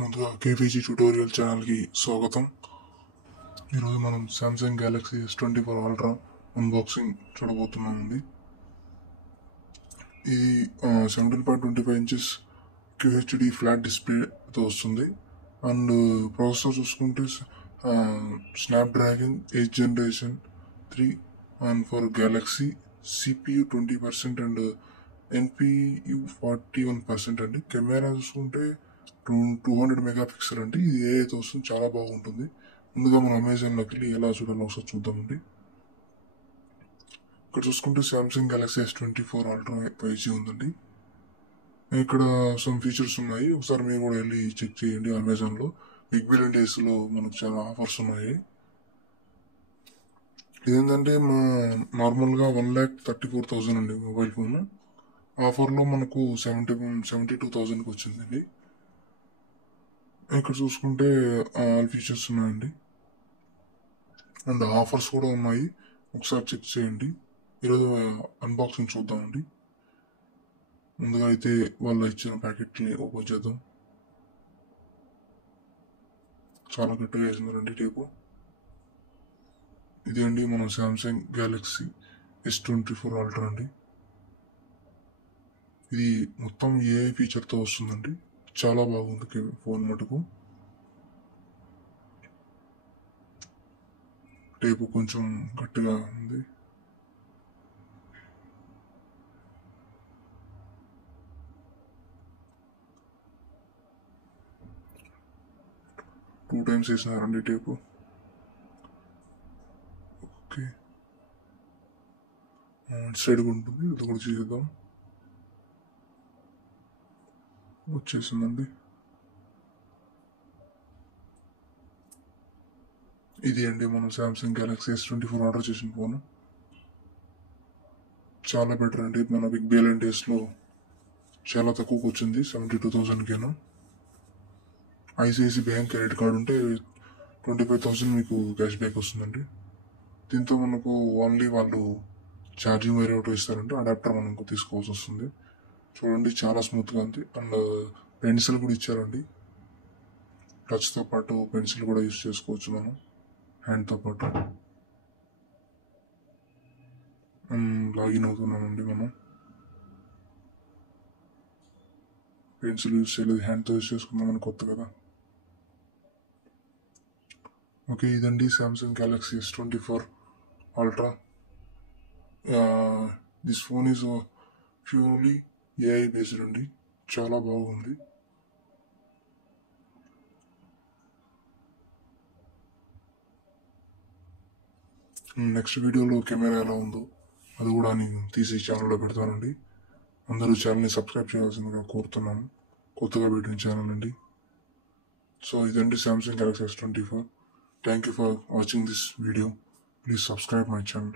ముందుగా KVG tutorial ఛానల్కి స్వాగతం. ఈరోజు మనం Samsung Galaxy S24 Ultra unboxing చూడబోతున్నామండి. ఇది 17.25 ఇంచెస్ QHD ఫ్లాట్ డిస్ప్లేతో వస్తుంది. అండ్ ప్రాసెసర్ చూసుకుంటే Snapdragon 8th Generation 3 and for Galaxy CPU 20% and NPU 41% అండి. కెమెరా చూసుకుంటే 200 మెగాపిక్సెల్ అండి. ఇది ఏదైతే వస్తుంది చాలా బాగుంటుంది. ముందుగా మనం అమెజాన్లోకి వెళ్ళి ఎలా చూడాలో ఒకసారి చూద్దామండి. ఇక్కడ చూసుకుంటే Samsung Galaxy S24 ultra 5G ఉందండి. ఇక్కడ సమ్ ఫీచర్స్ ఉన్నాయి, ఒకసారి మీరు కూడా వెళ్ళి చెక్ చేయండి. అమెజాన్లో బిగ్ బిలియన్ డేస్లో మనకు చాలా ఆఫర్స్ ఉన్నాయి. ఇదేంటంటే నార్మల్గా 1,34,000 అండి మొబైల్ ఫోన్. ఆఫర్లో మనకు 72,000కి వచ్చిందండి. ఇక్కడ చూసుకుంటే ఆల్ ఫీచర్స్ ఉన్నాయండి అండ్ ఆఫర్స్ కూడా ఉన్నాయి, ఒకసారి చెక్ చేయండి. ఈరోజు అన్బాక్సింగ్ చూద్దామండి. ముందుగా అయితే వాళ్ళు ఇచ్చిన ప్యాకెట్ని ఓపెన్ చేద్దాం. చాలా గట్టిగా వేసినారండి టేపు. ఇది అండి మన సామ్సంగ్ గెలాక్సీ S24 అల్ట్రా అండి. ఇది మొత్తం AI ఫీచర్తో వస్తుందండి. చాలా బాగుంది ఫోన్ మటుకు. టేపు కొంచెం గట్టిగా ఉంది. టూ టైమ్స్ వేసినారండి టేపు. ఓకే, సైడ్గా ఉంటుంది, అది కూడా చేద్దాం. వచ్చేసిందండి. ఇది అండి మనం సామ్సంగ్ గెలాక్సీ S24 ఆర్డర్ చేసిన ఫోన్. చాలా బెటర్ అండి. మన బిగ్ బిలియన్ డేస్లో చాలా తక్కువకి వచ్చింది, 72,000కేనా. ICICI బ్యాంక్ క్రెడిట్ కార్డు ఉంటే 25,000 మీకు క్యాష్ బ్యాక్ వస్తుందండి. దీంతో మనకు ఓన్లీ వాళ్ళు ఛార్జింగ్ వైర్ ఒకటి ఇస్తారంటే అడాప్టర్ మనకు తీసుకోవాల్సి వస్తుంది. చూడండి చాలా స్మూత్గా ఉంది. అండ్ పెన్సిల్ కూడా ఇచ్చారండి. టచ్తో పాటు పెన్సిల్ కూడా యూజ్ చేసుకోవచ్చు మనం హ్యాండ్తో పాటు. లాగిన్ అవుతున్నామండి. మనం పెన్సిల్ యూజ్ చేయలేదు, హ్యాండ్తో యూజ్ చేసుకుందాం అని కొత్త కదా. ఓకే, ఇదండి Samsung Galaxy S24 ultra. This phone is purely AI based అండి. చాలా బాగుంది. నెక్స్ట్ వీడియోలో కెమెరా ఎలా ఉందో అది కూడా నేను తీసి ఛానల్లో పెడతానండి. అందరూ ఛానల్ని సబ్స్క్రైబ్ చేయాల్సిందిగా కోరుతున్నాను. కొత్తగా పెట్టిన ఛానల్ అండి. సో ఇదండి Samsung Galaxy S24. Thank you for watching this video. Please subscribe my channel.